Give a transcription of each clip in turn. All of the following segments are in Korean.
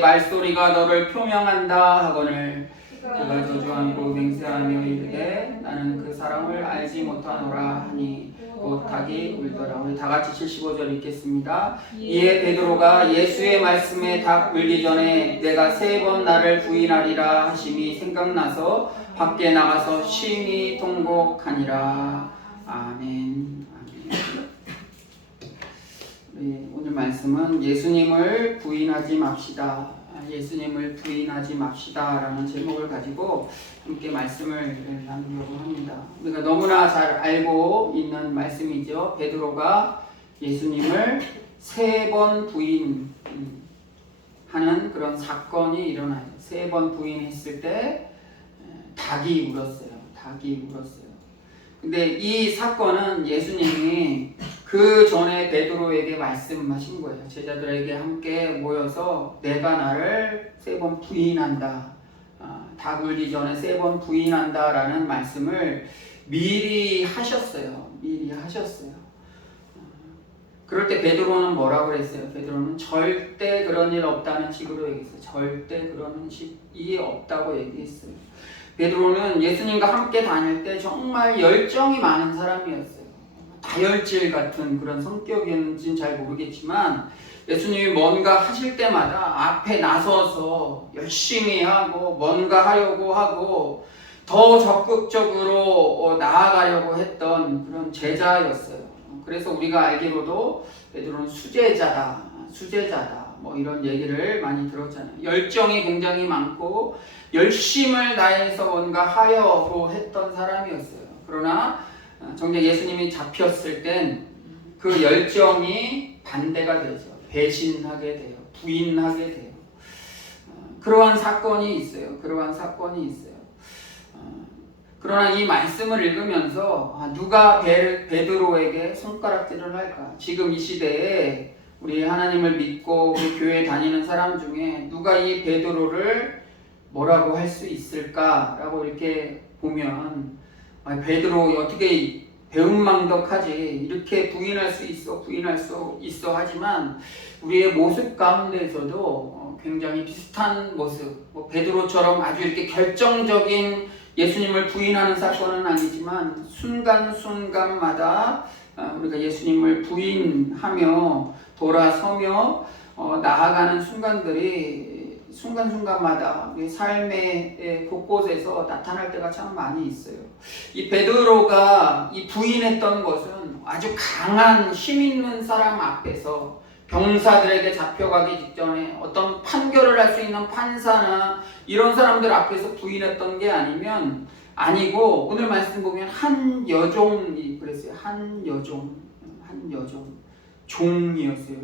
말소리가 너를 표명한다 하거늘 그가 저주하고 맹세하며 이르되 나는 그 사람을 알지 못하노라 하니 곧 닭이 울더라. 우리 다같이 75절 읽겠습니다. 이에 베드로가 예수의 말씀에 닭 울기 전에 내가 3번 나를 부인하리라 하심이 생각나서 밖에 나가서 심히 통곡하니라. 아멘. 네, 오늘 말씀은 예수님을 부인하지 맙시다. 예수님을 부인하지 맙시다 라는 제목을 가지고 함께 말씀을 나누려고 합니다. 우리가 너무나 잘 알고 있는 말씀이죠. 베드로가 예수님을 3번 부인하는 그런 사건이 일어나요. 3번 부인했을 때 닭이 울었어요. 닭이 울었어요. 근데 이 사건은 예수님이 그 전에 베드로에게 말씀하신 거예요. 제자들에게 함께 모여서 내가 나를 3번 부인한다. 닭 울기 전에 3번 부인한다 라는 말씀을 미리 하셨어요. 미리 하셨어요. 그럴 때 베드로는 뭐라고 그랬어요? 베드로는 절대 그런 일 없다는 식으로 얘기했어요. 절대 그런 일이 없다고 얘기했어요. 베드로는 예수님과 함께 다닐 때 정말 열정이 많은 사람이었어요. 다혈질 같은 그런 성격이었는지는 잘 모르겠지만 예수님이 뭔가 하실 때마다 앞에 나서서 열심히 하고 뭔가 하려고 하고 더 적극적으로 나아가려고 했던 그런 제자였어요. 그래서 우리가 알기로도 베드로는 수제자다 뭐 이런 얘기를 많이 들었잖아요. 열정이 굉장히 많고 열심을 다해서 뭔가 하려고 했던 사람이었어요. 그러나 정작 예수님이 잡혔을 땐 그 열정이 반대가 되죠. 배신하게 돼요. 부인하게 돼요. 그러한 사건이 있어요. 그러나 이 말씀을 읽으면서 누가 베드로에게 손가락질을 할까? 지금 이 시대에 우리 하나님을 믿고 우리 교회 다니는 사람 중에 누가 이 베드로를 뭐라고 할 수 있을까라고 이렇게 보면 베드로 어떻게 배은망덕하지 이렇게 부인할 수 있어 하지만 우리의 모습 가운데에서도 굉장히 비슷한 모습, 베드로처럼 아주 이렇게 결정적인 예수님을 부인하는 사건은 아니지만 순간순간마다 우리가 예수님을 부인하며 돌아서며 나아가는 순간들이 순간순간마다 우리 삶의 곳곳에서 나타날 때가 참 많이 있어요. 이 베드로가 이 부인했던 것은 아주 강한 힘 있는 사람 앞에서 병사들에게 잡혀가기 직전에 어떤 판결을 할 수 있는 판사나 이런 사람들 앞에서 부인했던 게 아니고 오늘 말씀 보면 한 여종이 그랬어요. 한 여종 종이었어요.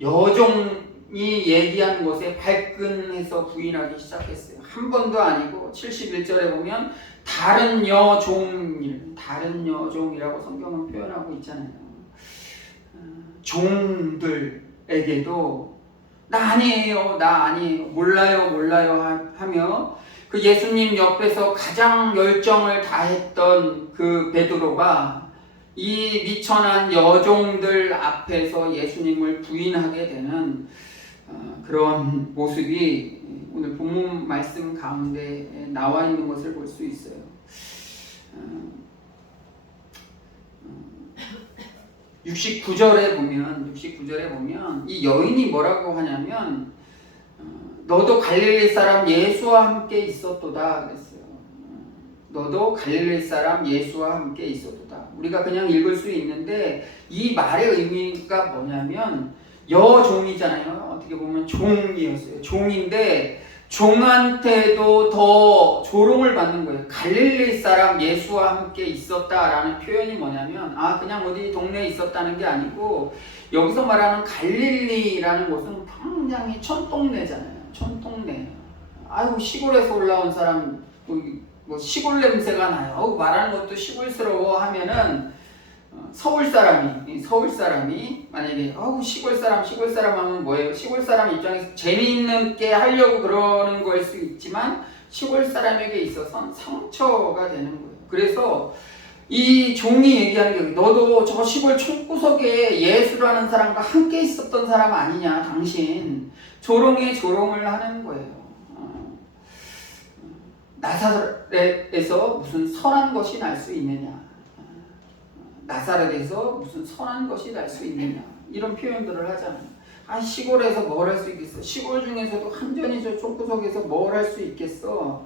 여종이 얘기한 것에 발끈해서 부인하기 시작했어요. 한 번도 아니고 71절에 보면 다른 여종이라고 성경은 표현하고 있잖아요. 종들에게도 나 아니에요 몰라요 하며 그 예수님 옆에서 가장 열정을 다했던 그 베드로가 이 미천한 여종들 앞에서 예수님을 부인하게 되는 그런 모습이 오늘 본문 말씀 가운데 나와 있는 것을 볼 수 있어요. 69절에 보면 이 여인이 뭐라고 하냐면 너도 갈릴리 사람 예수와 함께 있었도다 그랬어요. 너도 갈릴리 사람 예수와 함께 있었도다. 우리가 그냥 읽을 수 있는데 이 말의 의미가 뭐냐면 여종이잖아요. 어떻게 보면 종이었어요. 종인데 종한테도 더 조롱을 받는 거예요. 갈릴리 사람 예수와 함께 있었다라는 표현이 뭐냐면 그냥 어디 동네에 있었다는 게 아니고 여기서 말하는 갈릴리라는 곳은 굉장히 촌동네잖아요. 촌동네. 아이고 시골에서 올라온 사람 뭐 시골 냄새가 나요. 말하는 것도 시골스러워 하면은 서울 사람이 만약에 시골 사람 하면 뭐예요? 시골 사람 입장에서 재미있게 하려고 그러는 거일 수 있지만 시골 사람에게 있어서는 상처가 되는 거예요. 그래서 이 종이 얘기하는 게 너도 저 시골 총구석에 예수라는 사람과 함께 있었던 사람 아니냐 당신. 조롱에 조롱을 하는 거예요. 나사렛에서 무슨 선한 것이 날 수 있느냐. 나사렛에서 무슨 선한 것이 날 수 있느냐. 이런 표현들을 하잖아요. 시골에서 뭘 할 수 있겠어. 시골 중에서도 한전이 저 총구석에서 뭘 할 수 있겠어.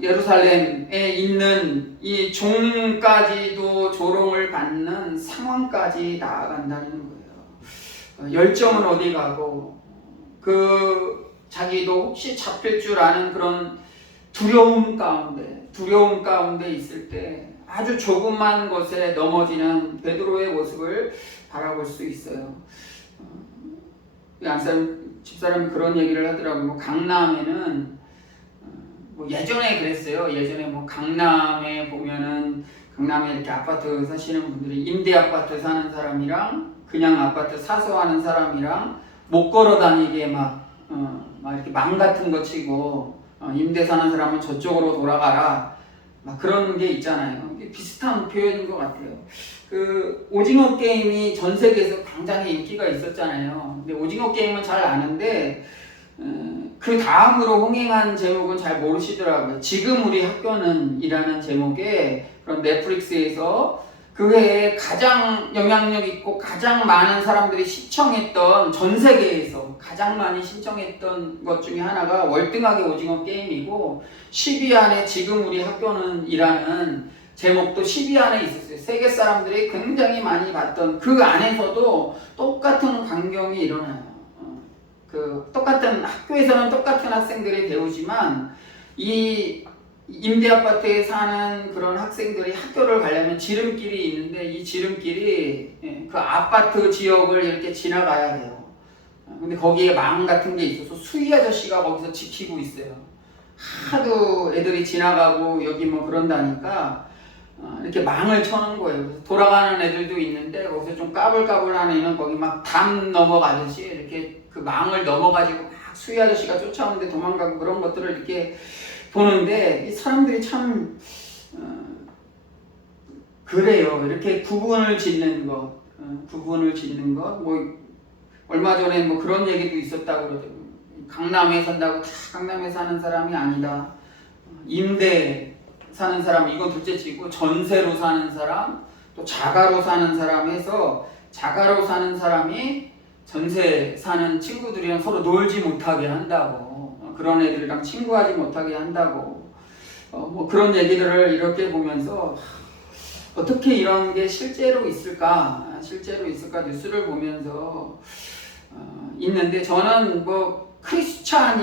예루살렘에 있는 이 종까지도 조롱을 받는 상황까지 나아간다는 거예요. 열정은 어디 가고 자기도 혹시 잡힐 줄 아는 그런 두려움 가운데 있을 때 아주 조그만 것에 넘어지는 베드로의 모습을 바라볼 수 있어요. 집사람이 그런 얘기를 하더라고요. 강남에는 예전에 그랬어요. 예전에 강남에 보면은 강남에 이렇게 아파트 사시는 분들이 임대 아파트 사는 사람이랑 그냥 아파트 사서 하는 사람이랑 못 걸어 다니게 막 이렇게 망 같은 거 치고 임대 사는 사람은 저쪽으로 돌아가라 막 그런 게 있잖아요. 비슷한 표현인 것 같아요. 오징어 게임이 전 세계에서 굉장히 인기가 있었잖아요. 근데 오징어 게임은 잘 아는데 그 다음으로 흥행한 제목은 잘 모르시더라고요. 지금 우리 학교는 이라는 제목의 그런 넷플릭스에서 그 해에 가장 영향력 있고 가장 많은 사람들이 시청했던, 전 세계에서 가장 많이 신청했던 것 중에 하나가 월등하게 오징어 게임이고 10위 안에 지금 우리 학교는 이라는 제목도 10위 안에 있었어요. 세계 사람들이 굉장히 많이 봤던, 그 안에서도 똑같은 광경이 일어나요. 똑같은 학교에서는 똑같은 학생들이 배우지만 이 임대 아파트에 사는 그런 학생들이 학교를 가려면 지름길이 있는데 이 지름길이 그 아파트 지역을 이렇게 지나가야 돼요. 근데 거기에 망 같은 게 있어서 수위 아저씨가 거기서 지키고 있어요. 하도 애들이 지나가고 여기 그런다니까 이렇게 망을 쳐는 거예요. 그래서 돌아가는 애들도 있는데 거기서 좀 까불까불하는 애는 거기 막 담 넘어가듯이 이렇게 그 망을 넘어가지고 막 수위 아저씨가 쫓아오는데 도망가고 그런 것들을 이렇게 보는데 이 사람들이 참 그래요. 이렇게 구분을 짓는 것, 얼마 전에 그런 얘기도 있었다고 그러더라고요. 강남에 산다고 다 강남에 사는 사람이 아니다. 임대 사는 사람, 이건 둘째치고 전세로 사는 사람, 또 자가로 사는 사람 해서 자가로 사는 사람이 전세 사는 친구들이랑 서로 놀지 못하게 한다고, 그런 애들이랑 친구하지 못하게 한다고, 그런 얘기들을 이렇게 보면서 어떻게 이런 게 실제로 있을까 뉴스를 보면서 있는데, 저는 크리스찬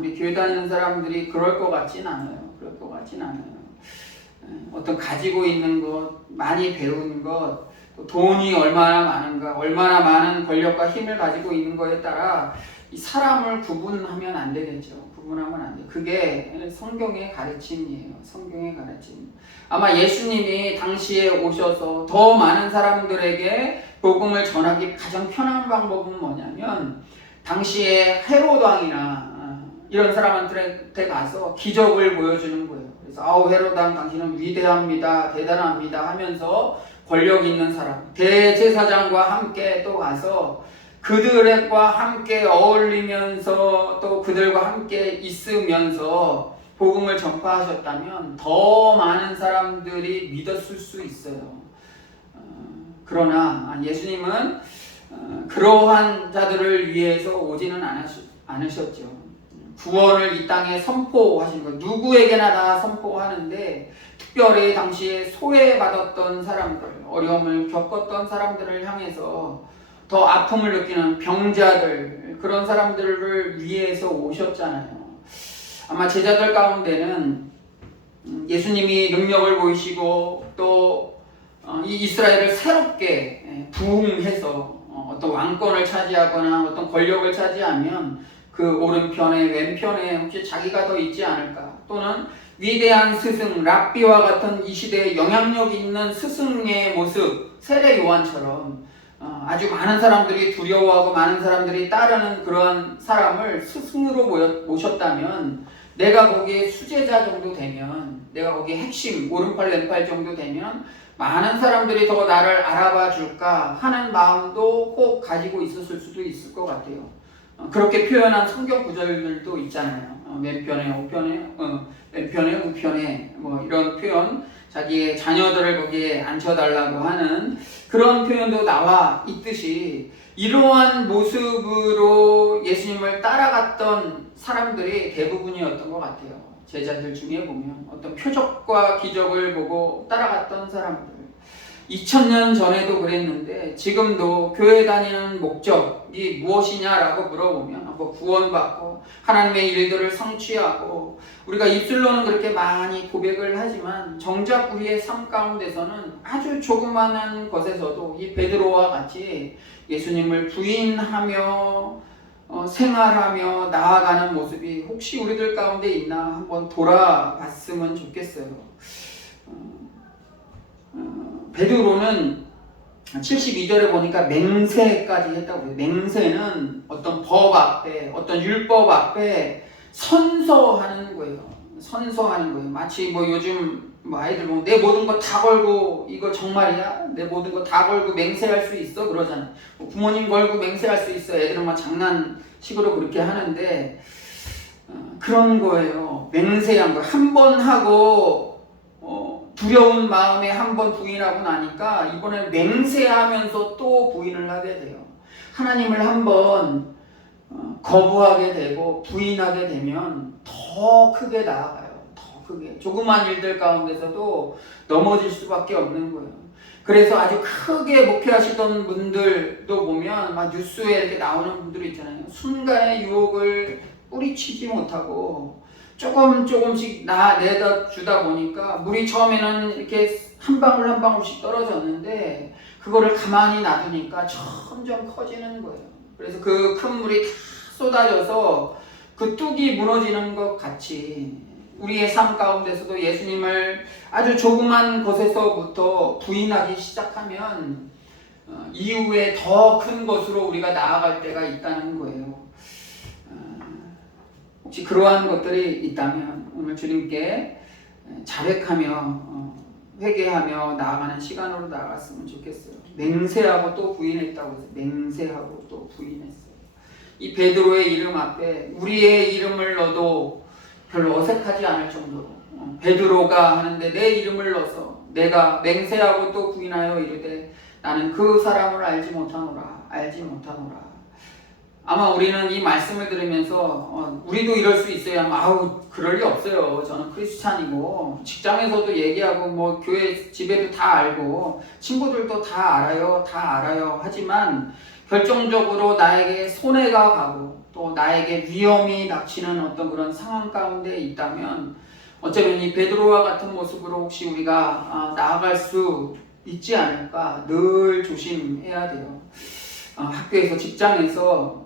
우리 교회 다니는 사람들이 그럴 것 같진 않아요. 어떤 가지고 있는 것, 많이 배운 것, 돈이 얼마나 많은가, 얼마나 많은 권력과 힘을 가지고 있는 거에 따라 이 사람을 구분하면 안 되겠죠. 그게 성경의 가르침이에요. 아마 예수님이 당시에 오셔서 더 많은 사람들에게 복음을 전하기 가장 편한 방법은 뭐냐면, 당시에 헤롯 왕이나 이런 사람한테 가서 기적을 보여주는 거예요. 그래서 헤롯 왕 당신은 위대합니다, 대단합니다 하면서 권력 있는 사람, 대제사장과 함께 또 가서 그들과 함께 어울리면서 또 그들과 함께 있으면서 복음을 전파하셨다면 더 많은 사람들이 믿었을 수 있어요. 그러나 예수님은 그러한 자들을 위해서 오지는 않으셨죠. 구원을 이 땅에 선포하신 것, 누구에게나 다 선포하는데, 특별히 당시에 소외받았던 사람들, 어려움을 겪었던 사람들을 향해서 더 아픔을 느끼는 병자들, 그런 사람들을 위해서 오셨잖아요. 아마 제자들 가운데는 예수님이 능력을 보이시고 또 이 이스라엘을 새롭게 부흥해서 어떤 왕권을 차지하거나 어떤 권력을 차지하면 그 오른편에 왼편에 혹시 자기가 더 있지 않을까, 또는 위대한 스승 랍비와 같은 이 시대에 영향력 있는 스승의 모습, 세례 요한처럼 아주 많은 사람들이 두려워하고 많은 사람들이 따르는 그러한 사람을 스승으로 모셨다면 내가 거기에 수제자 정도 되면, 내가 거기에 핵심, 오른팔 왼팔 정도 되면 많은 사람들이 더 나를 알아봐 줄까 하는 마음도 꼭 가지고 있었을 수도 있을 것 같아요. 그렇게 표현한 성경 구절들도 있잖아요. 왼편에 우편에, 왼편에 우편에 뭐 이런 표현, 자기의 자녀들을 거기에 앉혀달라고 하는 그런 표현도 나와 있듯이, 이러한 모습으로 예수님을 따라갔던 사람들이 대부분이었던 것 같아요. 제자들 중에 보면 어떤 표적과 기적을 보고 따라갔던 사람들, 2000년 전에도 그랬는데 지금도 교회 다니는 목적이 무엇이냐라고 물어보면 뭐 구원받고 하나님의 일들을 성취하고, 우리가 입술로는 그렇게 많이 고백을 하지만 정작 우리의 삶 가운데서는 아주 조그마한 것에서도 이 베드로와 같이 예수님을 부인하며 생활하며 나아가는 모습이 혹시 우리들 가운데 있나 한번 돌아봤으면 좋겠어요. 베드로는 72절에 보니까 맹세까지 했다고 해요. 맹세는 어떤 법 앞에, 어떤 율법 앞에 선서하는 거예요. 선서하는 거예요. 마치 뭐 요즘 뭐 아이들 보면 내 모든 거 다 걸고 이거 정말이야? 내 모든 거 다 걸고 맹세할 수 있어? 그러잖아요. 뭐 부모님 걸고 맹세할 수 있어. 애들은 막 장난식으로 그렇게 하는데 그런 거예요. 맹세한 거. 한 번 하고 두려운 마음에 한 번 부인하고 나니까 이번에 맹세하면서 또 부인을 하게 돼요. 하나님을 한번 거부하게 되고 부인하게 되면 더 크게 나아가요. 더 크게. 조그만 일들 가운데서도 넘어질 수밖에 없는 거예요. 그래서 아주 크게 목회하시던 분들도 보면 막 뉴스에 이렇게 나오는 분들이 있잖아요. 순간의 유혹을 뿌리치지 못하고 조금씩 내다 주다 보니까 물이 처음에는 이렇게 한 방울 한 방울씩 떨어졌는데 그거를 가만히 놔두니까 점점 커지는 거예요. 그래서 그 큰 물이 다 쏟아져서 그 뚝이 무너지는 것 같이 우리의 삶 가운데서도 예수님을 아주 조그만 것에서부터 부인하기 시작하면 이후에 더 큰 것으로 우리가 나아갈 때가 있다는 거예요. 혹시 그러한 것들이 있다면 오늘 주님께 자백하며 회개하며 나아가는 시간으로 나아갔으면 좋겠어요. 맹세하고 또 부인했다고 해서 맹세하고 또 부인했어요. 이 베드로의 이름 앞에 우리의 이름을 넣어도 별로 어색하지 않을 정도로 베드로가 하는데 내 이름을 넣어서 내가 맹세하고 또 부인하여 이르되 나는 그 사람을 알지 못하노라. 아마 우리는 이 말씀을 들으면서 우리도 이럴 수 있어요. 아우 그럴 리 없어요. 저는 크리스찬이고 직장에서도 얘기하고 뭐 교회 집에도 다 알고 친구들도 다 알아요. 하지만 결정적으로 나에게 손해가 가고 또 나에게 위험이 닥치는 어떤 그런 상황 가운데 있다면 어쩌면 이 베드로와 같은 모습으로 혹시 우리가 나아갈 수 있지 않을까 늘 조심해야 돼요. 학교에서 직장에서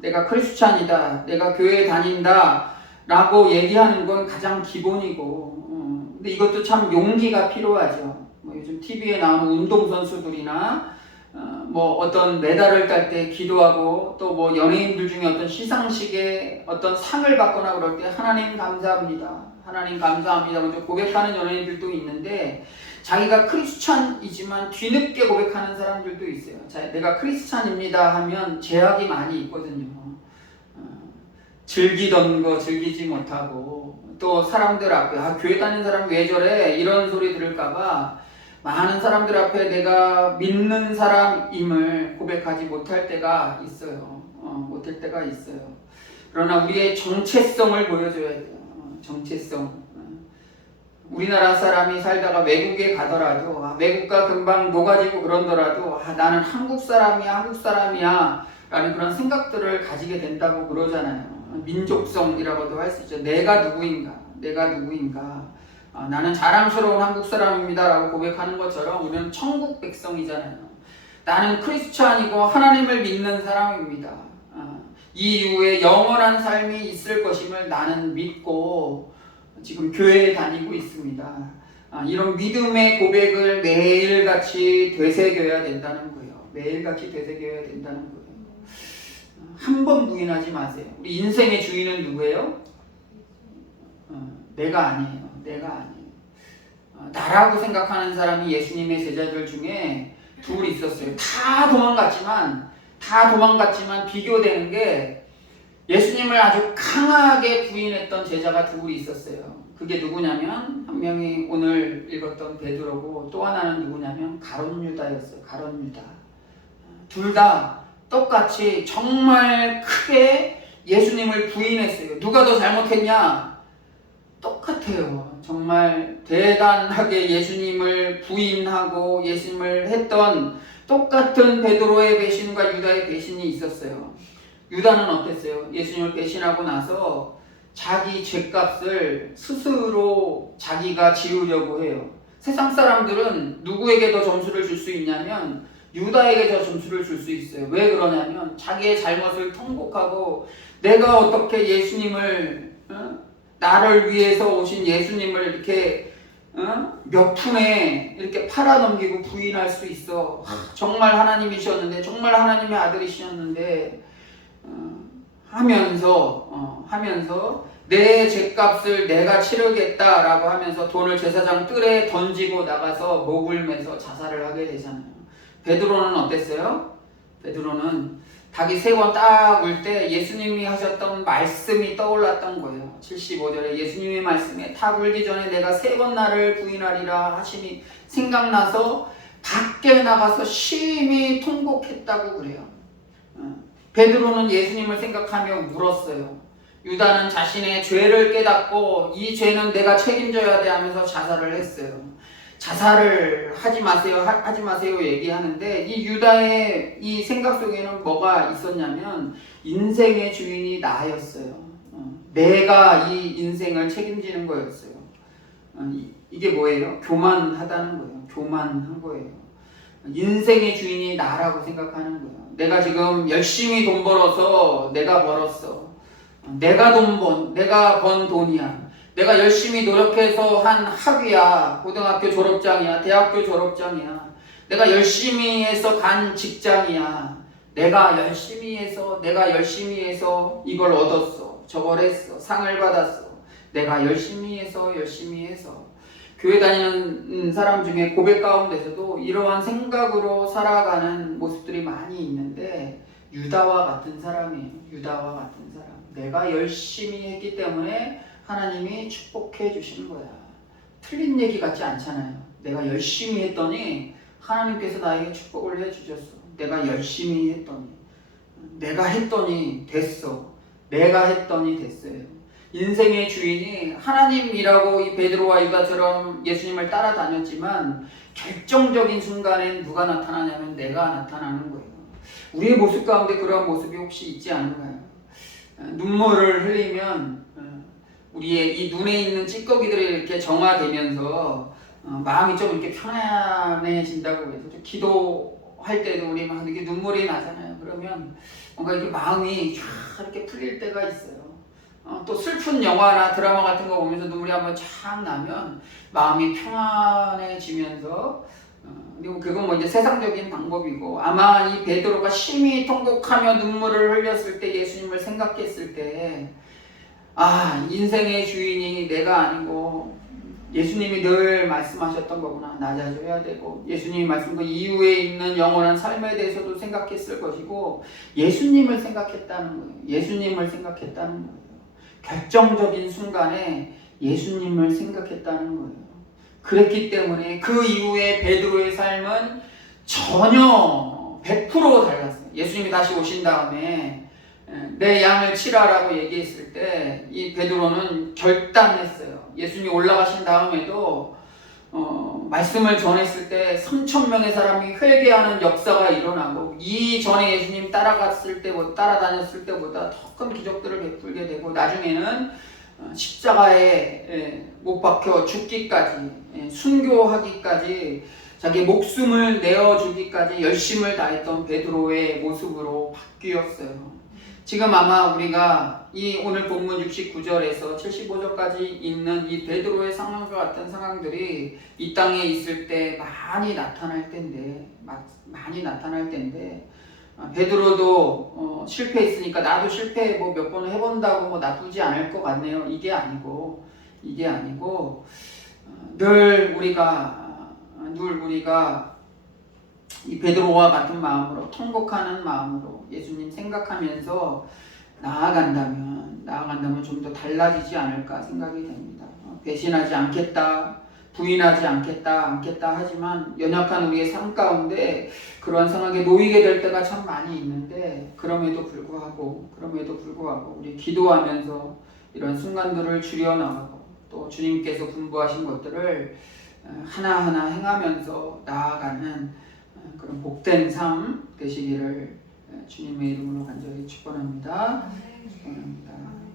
내가 크리스찬이다, 내가 교회에 다닌다 라고 얘기하는 건 가장 기본이고 근데 이것도 참 용기가 필요하죠. 뭐 요즘 TV에 나오는 운동선수들이나 뭐 어떤 메달을 딸 때 기도하고 또 뭐 연예인들 중에 어떤 시상식에 어떤 상을 받거나 그럴 때 하나님 감사합니다 먼저 고백하는 연예인들도 있는데 자기가 크리스찬이지만 뒤늦게 고백하는 사람들도 있어요. 내가 크리스찬입니다 하면 제약이 많이 있거든요. 즐기던 거 즐기지 못하고 또 사람들 앞에 교회 다니는 사람 왜 저래 이런 소리 들을까봐 많은 사람들 앞에 내가 믿는 사람임을 고백하지 못할 때가 있어요. 그러나 우리의 정체성을 보여줘야 돼요. 정체성. 우리나라 사람이 살다가 외국에 가더라도 외국과 금방 녹아지고 그러더라도 나는 한국 사람이야 라는 그런 생각들을 가지게 된다고 그러잖아요. 민족성이라고도 할 수 있죠. 내가 누구인가 나는 자랑스러운 한국 사람입니다 라고 고백하는 것처럼 우리는 천국 백성이잖아요. 나는 크리스찬이고 하나님을 믿는 사람입니다. 이 이후에 영원한 삶이 있을 것임을 나는 믿고 지금 교회에 다니고 있습니다. 이런 믿음의 고백을 매일같이 되새겨야 된다는 거예요. 한 번 부인하지 마세요. 우리 인생의 주인은 누구예요? 내가 아니에요. 내가 아니에요. 나라고 생각하는 사람이 예수님의 제자들 중에 둘 있었어요. 다 도망갔지만 비교되는 게 예수님을 아주 강하게 부인했던 제자가 둘이 있었어요. 그게 누구냐면 한 명이 오늘 읽었던 베드로고 또 하나는 누구냐면 가룟 유다였어요. 가룟 유다. 둘 다 똑같이 정말 크게 예수님을 부인했어요. 누가 더 잘못했냐? 똑같아요. 정말 대단하게 예수님을 부인하고 예수님을 했던 똑같은 베드로의 배신과 유다의 배신이 있었어요. 유다는 어땠어요? 예수님을 배신하고 나서 자기 죄값을 스스로 자기가 지우려고 해요. 세상 사람들은 누구에게 더 점수를 줄 수 있냐면 유다에게 더 점수를 줄 수 있어요. 왜 그러냐면 자기의 잘못을 통곡하고 내가 어떻게 예수님을 나를 위해서 오신 예수님을 이렇게 몇 푼에 이렇게 팔아넘기고 부인할 수 있어. 정말 하나님이셨는데 정말 하나님의 아들이셨는데 하면서 내 죄값을 내가 치르겠다라고 하면서 돈을 제사장 뜰에 던지고 나가서 목을 매서 자살을 하게 되잖아요. 베드로는 어땠어요? 베드로는 닭이 3번 딱 울 때 예수님이 하셨던 말씀이 떠올랐던 거예요. 75절에 예수님의 말씀에 닭 울기 전에 내가 3번 나를 부인하리라 하심이 생각나서 밖에 나가서 심히 통곡했다고 그래요. 베드로는 예수님을 생각하며 울었어요. 유다는 자신의 죄를 깨닫고 이 죄는 내가 책임져야 돼 하면서 자살을 했어요. 자살을 하지 마세요 얘기하는데 이 유다의 이 생각 속에는 뭐가 있었냐면 인생의 주인이 나였어요. 내가 이 인생을 책임지는 거였어요. 이게 뭐예요? 교만하다는 거예요. 교만한 거예요. 인생의 주인이 나라고 생각하는 거예요. 내가 지금 열심히 돈 벌어서 내가 벌었어. 내가 번 돈이야. 내가 열심히 노력해서 한 학위야. 고등학교 졸업장이야. 대학교 졸업장이야. 내가 열심히 해서 간 직장이야. 내가 열심히 해서 이걸 얻었어. 저걸 했어. 상을 받았어. 내가 열심히 해서 교회 다니는 사람 중에 고백 가운데서도 이러한 생각으로 살아가는 모습들이 많이 있는데 유다와 같은 사람이에요. 유다와 같은 사람. 내가 열심히 했기 때문에 하나님이 축복해 주신 거야. 틀린 얘기 같지 않잖아요. 내가 열심히 했더니 하나님께서 나에게 축복을 해 주셨어. 내가 열심히 했더니. 내가 했더니 됐어. 내가 했더니 됐어요. 인생의 주인이 하나님이라고 이 베드로와 유다처럼 예수님을 따라다녔지만 결정적인 순간엔 누가 나타나냐면 내가 나타나는 거예요. 우리의 모습 가운데 그러한 모습이 혹시 있지 않은가요? 눈물을 흘리면 우리의 이 눈에 있는 찌꺼기들이 이렇게 정화되면서 마음이 좀 이렇게 편안해진다고 해서 기도할 때도 우리 막 이렇게 눈물이 나잖아요. 그러면 뭔가 이렇게 마음이 쫙 이렇게 풀릴 때가 있어요. 또 슬픈 영화나 드라마 같은 거 보면서 눈물이 한번 쫙 나면 마음이 평안해지면서 그리고 그건 뭐 이제 세상적인 방법이고 아마 이 베드로가 심히 통곡하며 눈물을 흘렸을 때 예수님을 생각했을 때 인생의 주인이 내가 아니고 예수님이 늘 말씀하셨던 거구나. 낮아져야 되고 예수님이 말씀 그 이후에 있는 영원한 삶에 대해서도 생각했을 것이고 예수님을 생각했다는 거예요. 예수님을 생각했다는 거예요. 결정적인 순간에 예수님을 생각했다는 거예요. 그랬기 때문에 그 이후에 베드로의 삶은 전혀 100% 달랐어요. 예수님이 다시 오신 다음에 내 양을 치라라고 얘기했을 때 이 베드로는 결단했어요. 예수님이 올라가신 다음에도 말씀을 전했을 때 3,000명의 사람이 회개하는 역사가 일어나고 이전에 예수님 따라다녔을 때보다 더 큰 기적들을 베풀게 되고 나중에는 십자가에 못 박혀 죽기까지 순교하기까지 자기 목숨을 내어주기까지 열심을 다했던 베드로의 모습으로 바뀌었어요. 지금 아마 우리가 이 오늘 본문 69절에서 75절까지 있는 이 베드로의 상황과 같은 상황들이 이 땅에 있을 때 많이 나타날 텐데 베드로도 실패했으니까 나도 실패 몇 번 해본다고 나쁘지 않을 것 같네요. 이게 아니고 이게 아니고 늘 우리가 이 베드로와 같은 마음으로 통곡하는 마음으로 예수님 생각하면서 나아간다면 좀 더 달라지지 않을까 생각이 됩니다. 배신하지 않겠다, 부인하지 않겠다 하지만 연약한 우리의 삶 가운데 그러한 상황에 놓이게 될 때가 참 많이 있는데 그럼에도 불구하고 우리 기도하면서 이런 순간들을 줄여나가고 또 주님께서 분부하신 것들을 하나하나 행하면서 나아가는 그런 복된 삶 되시기를 주님의 이름으로 간절히 축원합니다. 축원합니다.